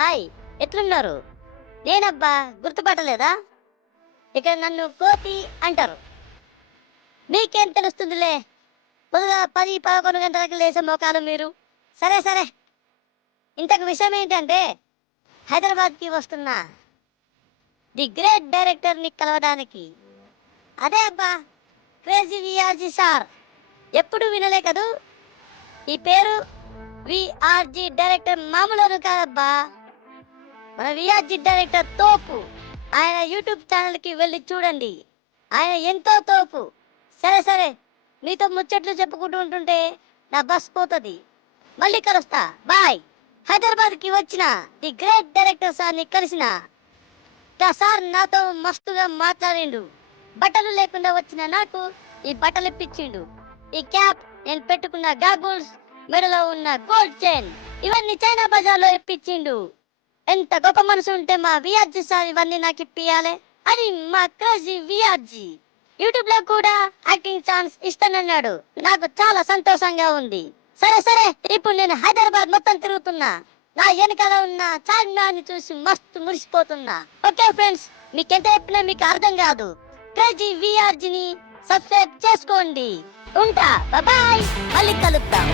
Hi, ఎట్లున్నారు? నేనబ్బా, గుర్తుపట్టలేదా? ఇక నన్ను కోతి అంటారు. మీకేం తెలుస్తుందిలే. పొద్దున 10, 11 గంటలకు లేసే మోకాలు మీరు. సరే సరే, ఇంతకు విషయం ఏంటంటే హైదరాబాద్కి వస్తున్న ది గ్రేట్ డైరెక్టర్ని కలవడానికి. అదే అబ్బా, క్రేజీ విఆర్జీ సార్. ఎప్పుడు వినలే కదూ ఈ పేరు. విఆర్జీ డైరెక్టర్ మామూలు కాదబ్బా, మన విఆర్జీ డైరెక్టర్ తోపు. ఆయన యూట్యూబ్ ఛానల్కి వెళ్ళి చూడండి, ఆయన ఎంతో తోపు. సరే సరే, మీతో ముచ్చట్లు చెప్పుకుంటూ ఉంటుంటే నా బస్ పోతుంది. మళ్ళీ కలుస్తా, బాయ్. హైదరాబాద్కి వచ్చిన ది గ్రేట్ డైరెక్టర్ సార్ని కలిసిన. సార్ నాతో మస్తుగా మాట్లాడిండు. బట్టలు లేకుండా వచ్చిన నాకు ఈ బట్టలు ఇప్పించిండు. ఈ క్యాప్, నేను పెట్టుకున్న గాగుల్స్, మెడలో ఉన్న గోల్డ్ చైన్, ఇవన్నీ చైనా బజార్లో ఇప్పించిండు. ఎంత గొప్ప మనసు ఉంటే మా విఆర్జీ సార్ ఇవన్నీ నాకు ఇప్పియాలి. అది మా క్రేజీ విఆర్జీ. యూట్యూబ్ లో కూడా యాక్టింగ్ ఛాన్స్ ఇస్తానన్నాడు. నాకు చాలా సంతోషంగా ఉంది. సరే సరే, ఇప్పుడు నేను హైదరాబాద్ మొత్తం తిరుగుతున్నా. నా వెనకాల ఉన్న చార్మినార్ని చూసి మస్తు మురిసిపోతున్నా. ఓకే ఫ్రెండ్స్, మీకెంత చెప్పినా మీకు అర్థం కాదు. క్రేజీ విఆర్జీని సబ్స్క్రైబ్ చేసుకోండి. ఉంటా, బాయ్. మళ్ళీ కలుద్దాం.